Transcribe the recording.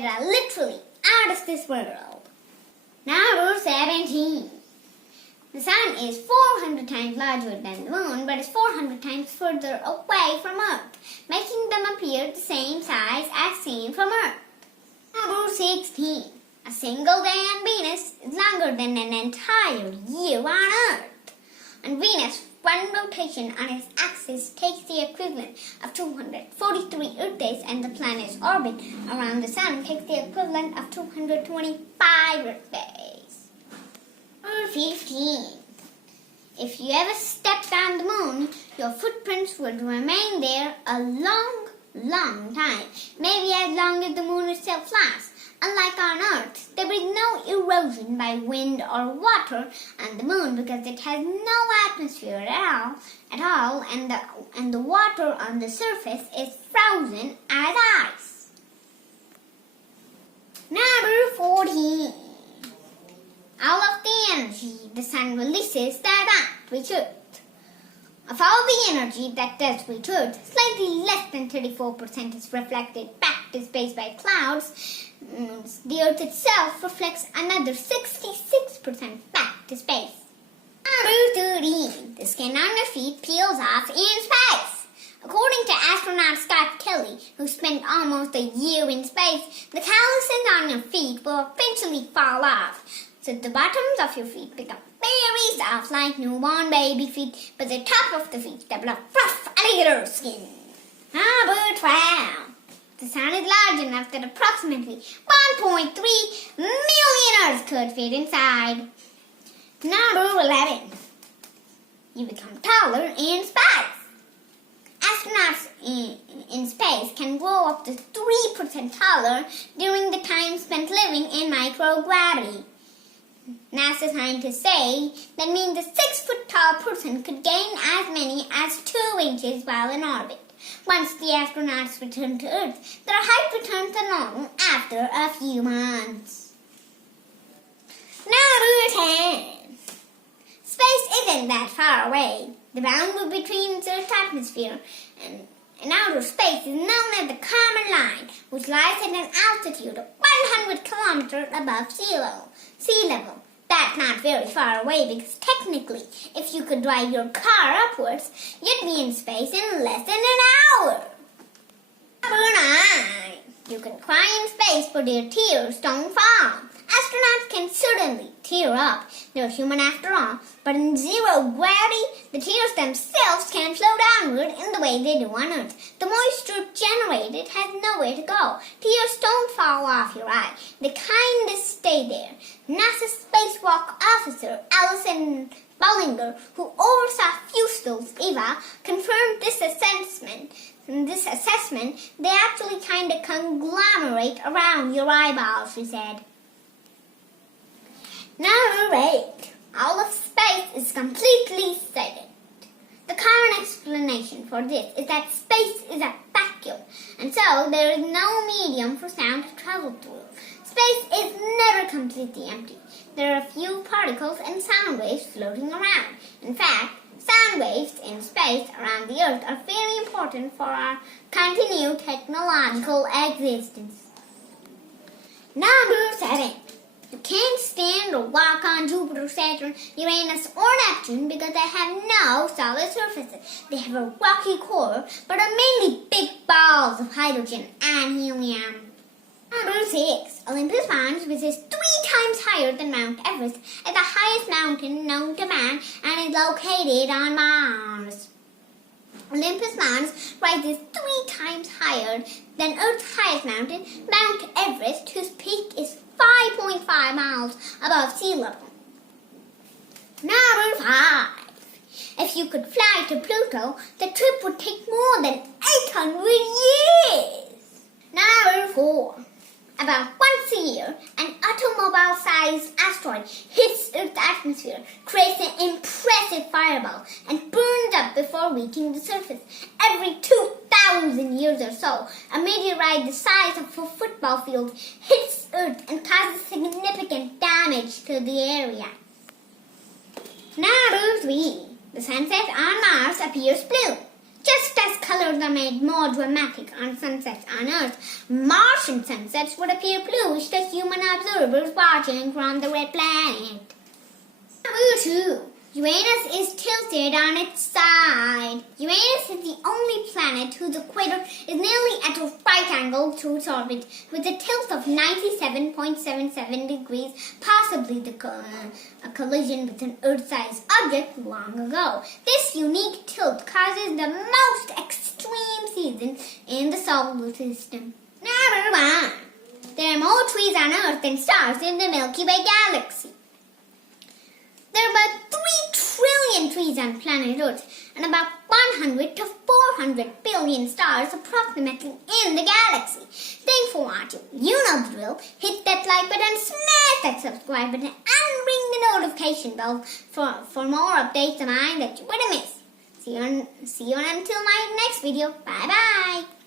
that are literally out of this world. Number 17. The sun is 400 times larger than the moon, but is 400 times further away from Earth, making them appear the same size as seen from Earth. Number 16. A single day on Venus is longer than an entire year on Earth. On Venus, one rotation on its axis takes the equivalent of 243 Earth days, and the planet's orbit around the sun takes the equivalent of 225 Earth days. Number 15. If you ever stepped on the moon, your footprints would remain there a long time, maybe as long as the moon itself lasts. Unlike on Earth, there is no erosion by wind or water on the moon because it has no atmosphere at all, and the water on the surface is frozen as ice. Number 14. All of the energy the sun releases does not reach Earth. Of all the energy that does reach Earth, slightly less than 34% is reflected back to space by clouds. The Earth itself reflects another 66% back to space. Number 13. The skin on your feet peels off in space. According to astronaut Scott Kelly, who spent almost a year in space, the calluses on your feet will eventually fall off, so the bottoms of your feet become very soft like newborn baby feet, but the top of the feet develop rough alligator skin. Number 12. The sun is large enough that approximately 1.3 million Earths could fit inside. Number 11. You become taller in space. Astronauts in space can grow up to 3% taller during the time spent living in microgravity. NASA scientists say that means a 6-foot-tall person could gain as many as 2 inches while in orbit. Once the astronauts return to Earth, their height returns to normal after a few months. Number 10. Space isn't that far away. The boundary between Earth's atmosphere and outer space is known as the Common Line, which lies at an altitude of 100 kilometers above sea level. That's not very far away because technically, if you could drive your car upwards, you'd be in space in less than an hour. Number 9. You can cry in space, but your tears don't fall. Astronauts can certainly tear up. They're human after all, but in zero gravity, the tears themselves can't flow downward in the way they do on Earth. The moisture generated has nowhere to go. Tears don't fall off your eye. They kind of stay there. NASA spacewalk officer Allison Bollinger, who oversaw Fustel's EVA, confirmed this assessment. They actually kind of conglomerate around your eyeballs, she said. Number 8. All of space is completely silent. The common explanation for this is that space is a vacuum, and so there is no medium for sound to travel through. Space is never completely empty. There are a few particles and sound waves floating around. In fact, sound waves in space around the Earth are very important for our continued technological existence. Number 7. You can't stand or walk on Jupiter, Saturn, Uranus, or Neptune because they have no solid surfaces. They have a rocky core, but are mainly big balls of hydrogen and helium. Number 6. Olympus Mons, which is 3 times higher than Mount Everest, is the highest mountain known to man and is located on Mars. Olympus Mons rises 3 times higher than Earth's highest mountain, Mount Everest, whose peak is 5.5 miles above sea level. Number 5. If you could fly to Pluto, the trip would take more than 800 years. Number 4. About once a year, an automobile-sized asteroid hits Earth's atmosphere, creates an impressive fireball, and burns up before reaching the surface. Every 2,000 years or so, a meteorite the size of a football field hits Earth and causes significant damage to the area. Number 3. The sunset on Mars appears blue, just as color colors are made more dramatic on sunsets on Earth, Martian sunsets would appear bluish to human observers watching from the red planet. Number 2. Uranus is tilted on its side. Uranus is the only planet whose equator is nearly at a right angle to its orbit, with a tilt of 97.77 degrees, possibly a collision with an Earth-sized object long ago. This unique tilt causes the most extreme season in the solar system. Number 1. There are more trees on Earth than stars in the Milky Way galaxy. There are about 3 trillion trees on planet Earth and about 100 to 400 billion stars approximately in the galaxy. Thanks for watching. You know the drill. Hit that like button, smash that subscribe button, and ring the notification bell for more updates of mine that you wouldn't miss. See you until my next video. Bye bye.